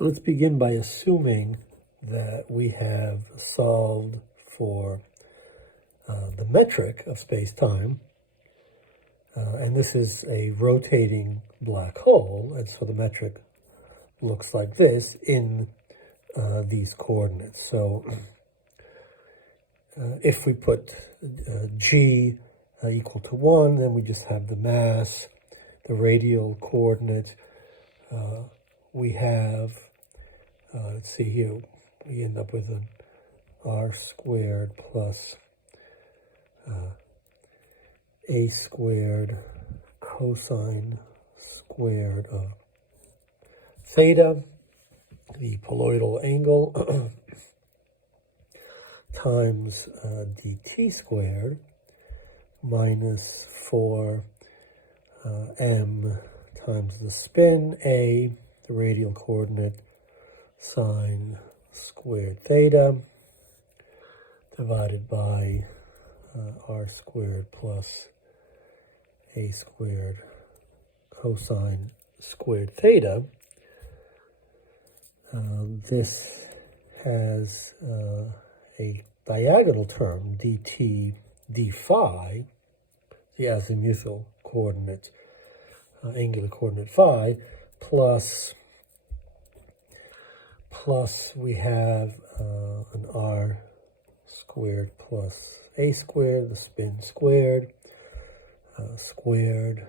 So let's begin by assuming that we have solved for the metric of space-time, and this is a rotating black hole, and so the metric looks like this in these coordinates. So if we put g equal to 1, then we just have the mass, the radial coordinate. We have, let's see here, we end up with an r squared plus a squared cosine squared of theta, the poloidal angle, times dt squared minus 4 m times the spin a, the radial coordinate, sine squared theta, divided by r squared plus a squared cosine squared theta. This has a diagonal term, dt d phi, the azimuthal coordinate, angular coordinate phi, plus we have an r squared plus a squared, the spin squared, squared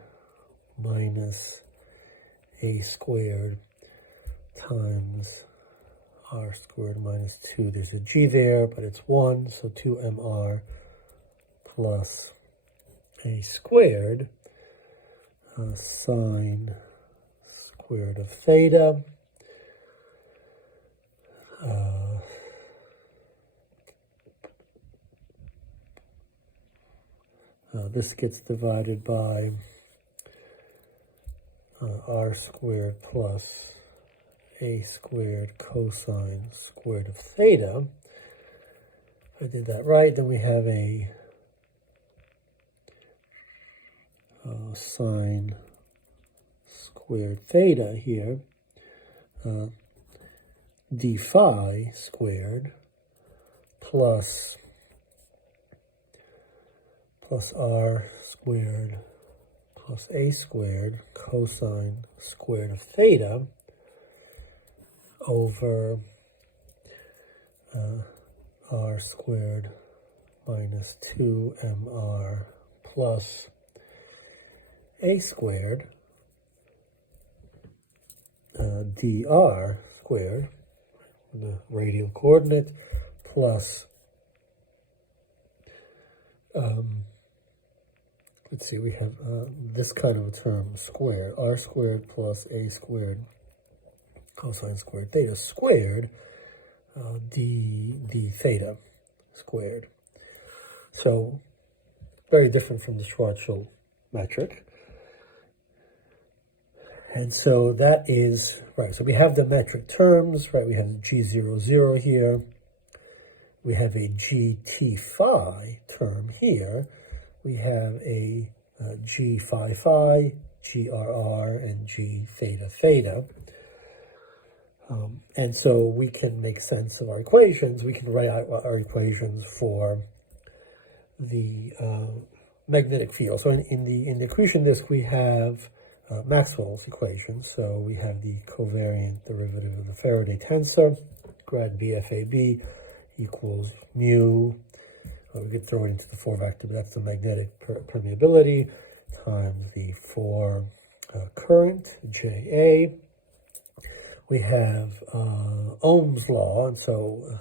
minus a squared times r squared minus 2. There's a g there, but it's 1, so 2mr plus a squared sine squared of theta. This gets divided by r squared plus a squared cosine squared of theta. If I did that right, then we have a sine squared theta here, d phi squared plus r squared plus a squared cosine squared of theta over r squared minus 2mr plus a squared dr squared, the radial coordinate, plus let's see, we have this kind of a term, squared, r squared plus a squared cosine squared theta squared, d theta squared. So very different from the Schwarzschild metric. And so that is, right, so we have the metric terms, right, we have g00 here, we have a gt phi term here, we have a g phi phi, grr, and g theta theta. And so we can make sense of our equations. We can write out our equations for the magnetic field. So in the accretion disk, we have Maxwell's equation. So we have the covariant derivative of the Faraday tensor, grad BFAB equals mu. We could throw it into the 4-vector, but that's the magnetic permeability times the 4 current, JA. We have Ohm's law, and so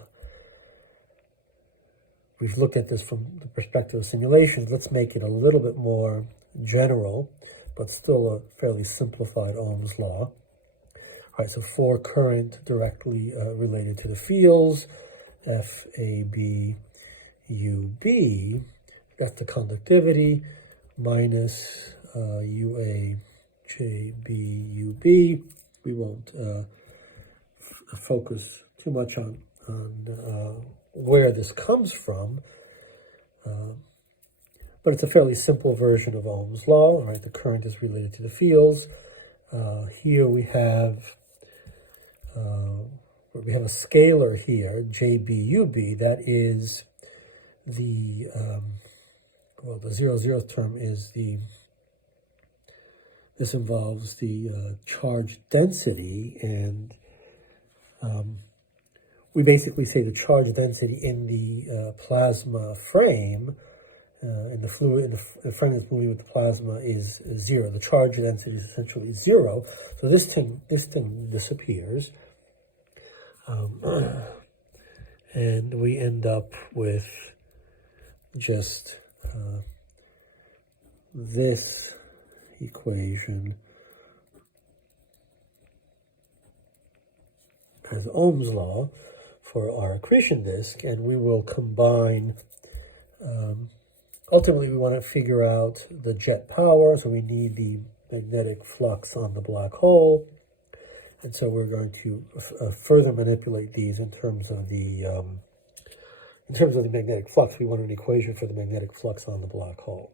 we've looked at this from the perspective of simulations. Let's make it a little bit more general, but still a fairly simplified Ohm's law. All right, so 4 current directly related to the fields, FAB, UB, that's the conductivity, minus UA, JB, UB. We won't focus too much on where this comes from, but it's a fairly simple version of Ohm's law. Right, the current is related to the fields. Here we have we have a scalar here, JBUB, that is the, well, the 0, term is this involves the charge density, and we basically say the charge density in the plasma frame, in the fluid, in the frame that's moving with the plasma is 0. The charge density is essentially 0. So this thing disappears. And we end up with just this equation as Ohm's law for our accretion disk, and we will combine, ultimately we want to figure out the jet power, so we need the magnetic flux on the black hole, and so we're going to further manipulate these in terms of the magnetic flux. We want an equation for the magnetic flux on the black hole.